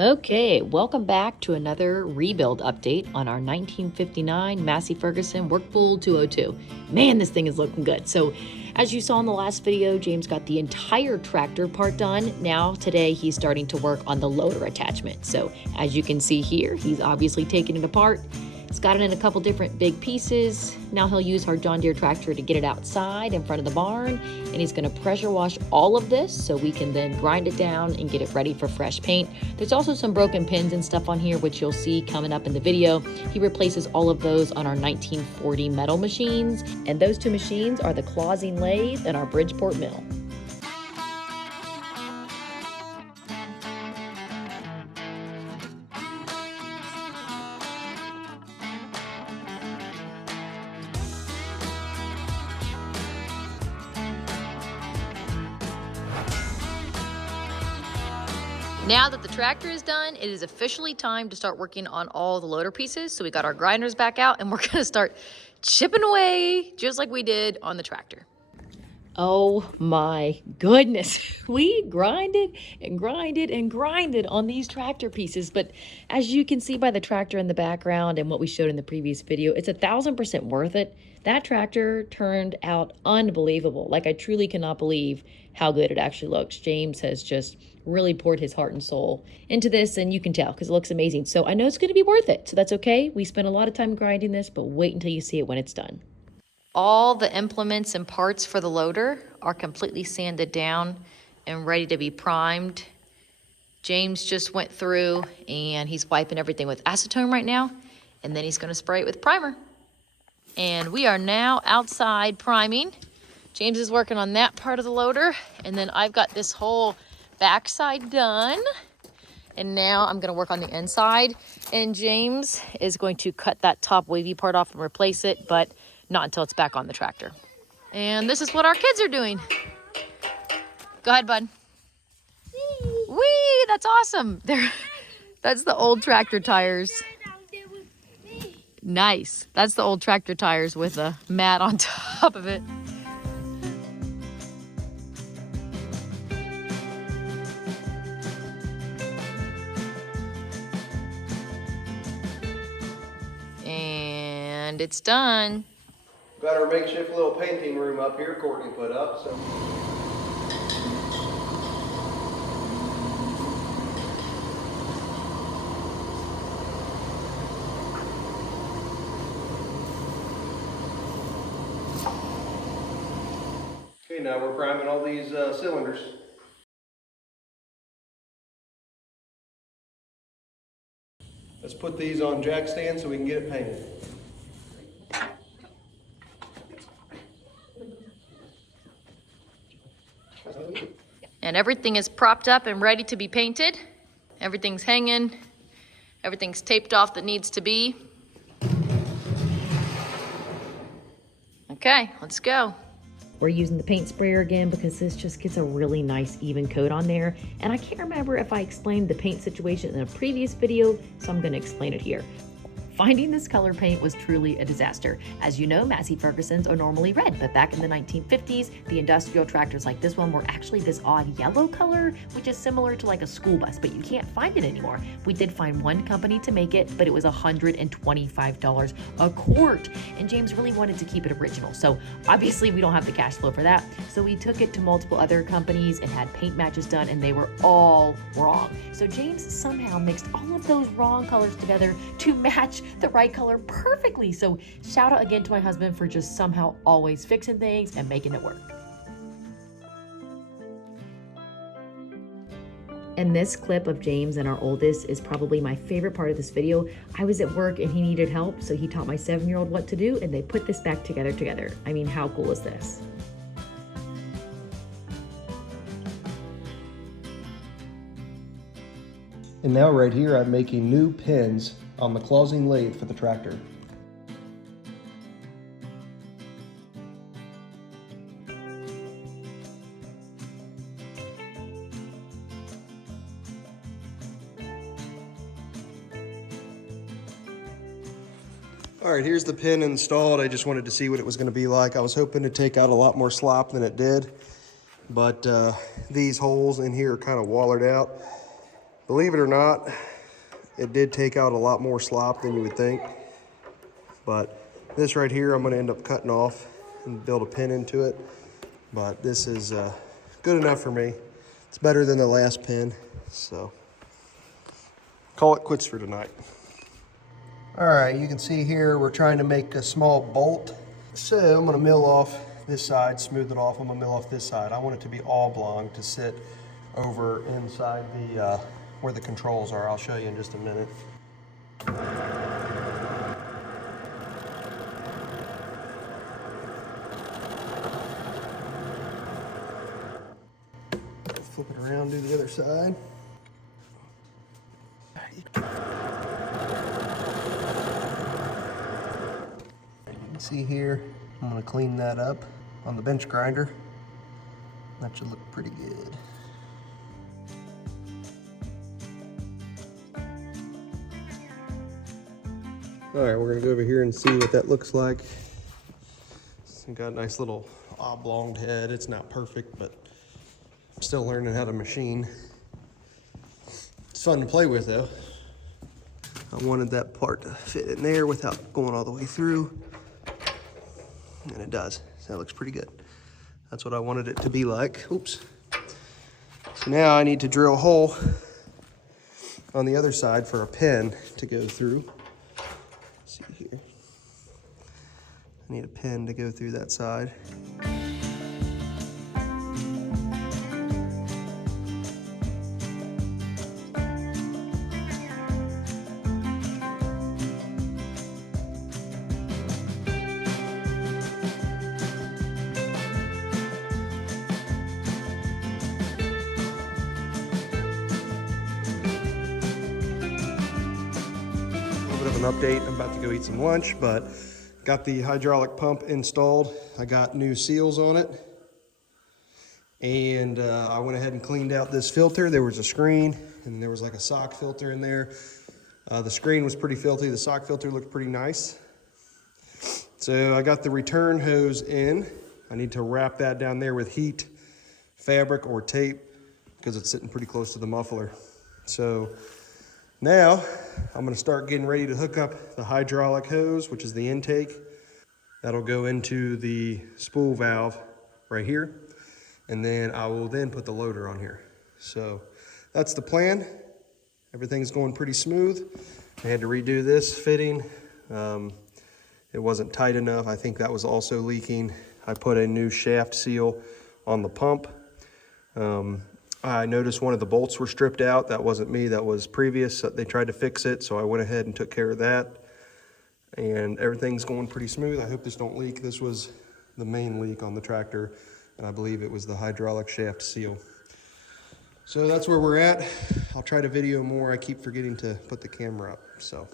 Okay, welcome back to another rebuild update on our 1959 Massey Ferguson Workbull 202. Man, this thing is looking good. So, as you saw in the last video, James got the entire tractor part done. Now, today, he's starting to work on the loader attachment. So, as you can see here, he's obviously taking it apart. He's got it in a couple different big pieces. Now he'll use our John Deere tractor to get it outside in front of the barn, and he's gonna pressure wash all of this so we can then grind it down and get it ready for fresh paint. There's also some broken pins and stuff on here, which you'll see coming up in the video. He replaces all of those on our 1940 metal machines, and those two machines are the Clausing lathe and our Bridgeport mill. Now that the tractor is done, it is officially time to start working on all the loader pieces. So we got our grinders back out and we're gonna start chipping away just like we did on the tractor. Oh my goodness. We grinded and grinded and grinded on these tractor pieces. But as you can see by the tractor in the background and what we showed in the previous video, it's 1,000% worth it. That tractor turned out unbelievable. Like, I truly cannot believe how good it actually looks. James has just really poured his heart and soul into this, and you can tell because it looks amazing. So I know it's going to be worth it. So that's okay. We spent a lot of time grinding this, but wait until you see it when it's done. All the implements and parts for the loader are completely sanded down and ready to be primed. James just went through and he's wiping everything with acetone right now, and then he's going to spray it with primer. And we are now outside priming. James is working on that part of the loader, and then I've got this whole backside done. And now I'm gonna work on the inside, and James is going to cut that top wavy part off and replace it, but not until it's back on the tractor. And this is what our kids are doing. Go ahead, bud. Whee, that's awesome. That's the old tractor tires. Nice. That's the old tractor tires with a mat on top of it. And it's done. Got our makeshift little painting room up here Courtney put up, so. Okay, now we're priming all these cylinders. Let's put these on jack stands so we can get it painted. And everything is propped up and ready to be painted. Everything's hanging. Everything's taped off that needs to be. Okay, let's go. We're using the paint sprayer again because this just gets a really nice even coat on there. And I can't remember if I explained the paint situation in a previous video, so I'm gonna explain it here. Finding this color paint was truly a disaster. As you know, Massey Fergusons are normally red, but back in the 1950s, the industrial tractors like this one were actually this odd yellow color, which is similar to like a school bus, but you can't find it anymore. We did find one company to make it, but it was $125 a quart, and James really wanted to keep it original. So obviously we don't have the cash flow for that. So we took it to multiple other companies and had paint matches done, and they were all wrong. So James somehow mixed all of those wrong colors together to match the right color perfectly. So shout out again to my husband for just somehow always fixing things and making it work. And this clip of James and our oldest is probably my favorite part of this video. I was at work and he needed help, so he taught my 7-year-old what to do, and they put this back together. I mean, how cool is this? And now right here I'm making new pins on the Clausing lathe for the tractor. All right, here's the pin installed. I just wanted to see what it was going to be like. I was hoping to take out a lot more slop than it did, but these holes in here are kind of wallered out. Believe it or not, it did take out a lot more slop than you would think. But this right here, I'm gonna end up cutting off and build a pin into it. But this is good enough for me. It's better than the last pin, so call it quits for tonight. All right, you can see here we're trying to make a small bolt. So I'm gonna mill off this side, smooth it off. I'm gonna mill off this side. I want it to be oblong to sit over inside the where the controls are. I'll show you in just a minute. Flip it around, do the other side. You can see here, I'm gonna clean that up on the bench grinder. That should look pretty good. All right, we're gonna go over here and see what that looks like. It's got a nice little oblong head. It's not perfect, but I'm still learning how to machine. It's fun to play with though. I wanted that part to fit in there without going all the way through. And it does, so that looks pretty good. That's what I wanted it to be like. Oops. So now I need to drill a hole on the other side for a pin to go through. Let's see here. I need a pin to go through that side. An update. I'm about to go eat some lunch, but got the hydraulic pump installed. I got new seals on it, and I went ahead and cleaned out this filter. There was a screen and there was like a sock filter in there. The screen was pretty filthy. The sock filter looked pretty nice. So I got the return hose in. I need to wrap that down there with heat, fabric, or tape because it's sitting pretty close to the muffler. So now, I'm gonna start getting ready to hook up the hydraulic hose, which is the intake. That'll go into the spool valve right here. And then I will then put the loader on here. So that's the plan. Everything's going pretty smooth. I had to redo this fitting. It wasn't tight enough. I think that was also leaking. I put a new shaft seal on the pump. I noticed one of the bolts were stripped out. That wasn't me, that was previous. They tried to fix it, so I went ahead and took care of that. And everything's going pretty smooth. I hope this don't leak. This was the main leak on the tractor, and I believe it was the hydraulic shaft seal. So that's where we're at. I'll try to video more. I keep forgetting to put the camera up, so.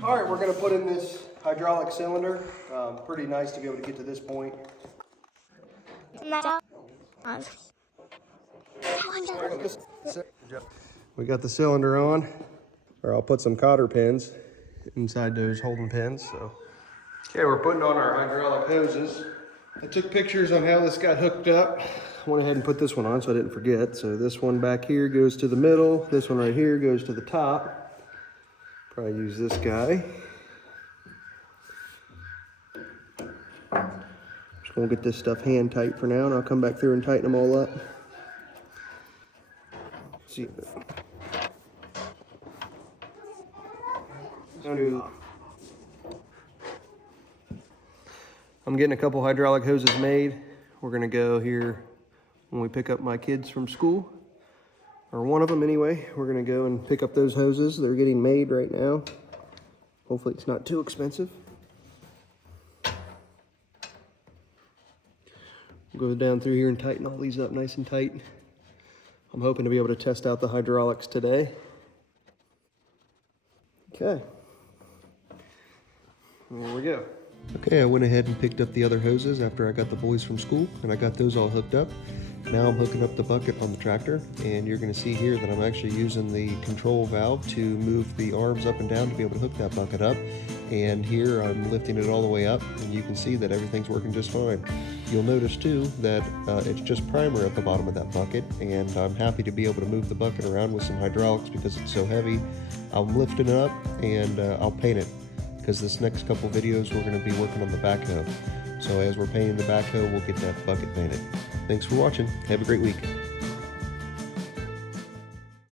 All right, we're gonna put in this hydraulic cylinder. Pretty nice to be able to get to this point. We got the cylinder on, or I'll put some cotter pins inside those holding pins. So, okay, we're putting on our hydraulic hoses. I took pictures on how this got hooked up. I went ahead and put this one on so I didn't forget. So this one back here goes to the middle. This one right here goes to the top. Probably use this guy. Just gonna get this stuff hand tight for now, and I'll come back through and tighten them all up. See. I'm getting a couple hydraulic hoses made. We're gonna go here when we pick up my kids from school, or one of them anyway. We're gonna go and pick up those hoses. They're getting made right now. Hopefully it's not too expensive. We'll go down through here and tighten all these up nice and tight. I'm hoping to be able to test out the hydraulics today. Okay. There we go. Okay, I went ahead and picked up the other hoses after I got the boys from school, and I got those all hooked up. Now I'm hooking up the bucket on the tractor, and you're going to see here that I'm actually using the control valve to move the arms up and down to be able to hook that bucket up. And here I'm lifting it all the way up, and you can see that everything's working just fine. You'll notice too that it's just primer at the bottom of that bucket, and I'm happy to be able to move the bucket around with some hydraulics because it's so heavy. I'm lifting it up, and I'll paint it, because this next couple videos we're going to be working on the backhoe. So as we're painting the backhoe, we'll get that bucket painted. Thanks for watching. Have a great week.